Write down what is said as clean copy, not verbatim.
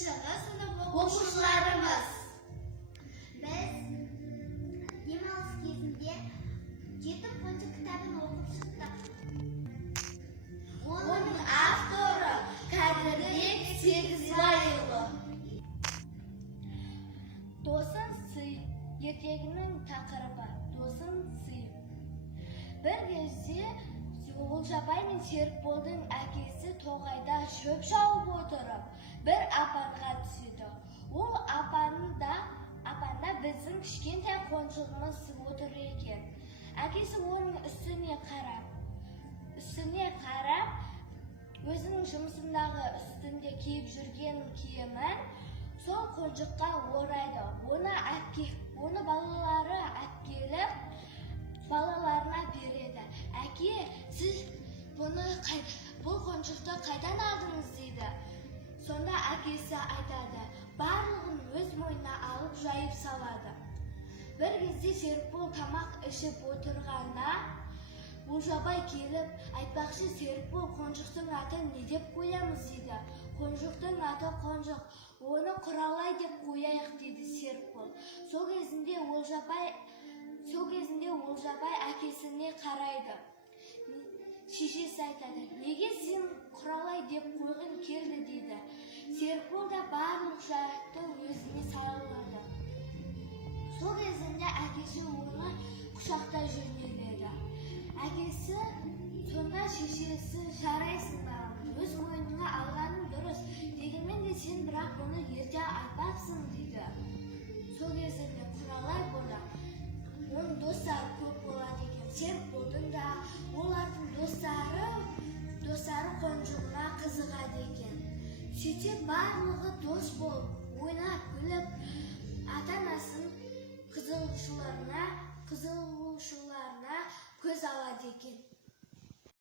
Шығыс сынып оқушыларымыз. Біз демалыс кезінде жетім қонжық кітабын оқып шықтық. Оның авторы Қадірбек Сегізбайұлы. Досын сый, ертегінің тақырыбы досын сый. Бір кезде Олжабай мен Серікболдың әкесі тоғайда шөп шауып отырып, бір апанға түседі. Ол апанда біздің кішкентай қонжығымыз отыр екен. Әкесі оның үстіне қарап, өзінің жұмысындағы үстінде киіп жүрген киімін сол қонжыққа орайды. Оны балалары әпкеліп, балаларына береді. Әке, сіз бұл қонжықты қайдан алдыңыз дейді. Сонда әкесі айтады, барлығын өз мойнына алып жайып салады. Бір кезде Серікбол тамақ ішіп отырғанда Олжабай келіп, айтпақшы, Серікбол, қонжықтың атын не деп қоямыз дейді. Қонжықтың аты қонжық, оны Құралай деп қояйық дейді Серікбол. Сол кезінде Олжабай әкесіне қарайды. Шешесі айтады, неге сен Құралай деп қойғың келді дейді. Серікбол да барлық жайтты өзіне сайлады. Сол кезінде әкесі оны құшақтай жөнеледі. Әкесі сонда шешесі, жарайсың ба, өз мойныңа алғаның дұрыс, дегенмен де сен бірақ оны ерте айтпапсың дейді. Сол кезінде Құралай болды. Оның достары көп болады екен. Серікболдың да, олардың достары қонжығына қызығады екен. Сөйтіп барлығы дос болып, ойнап, күліп, ата-анасын қызығушыларына көз алады екен.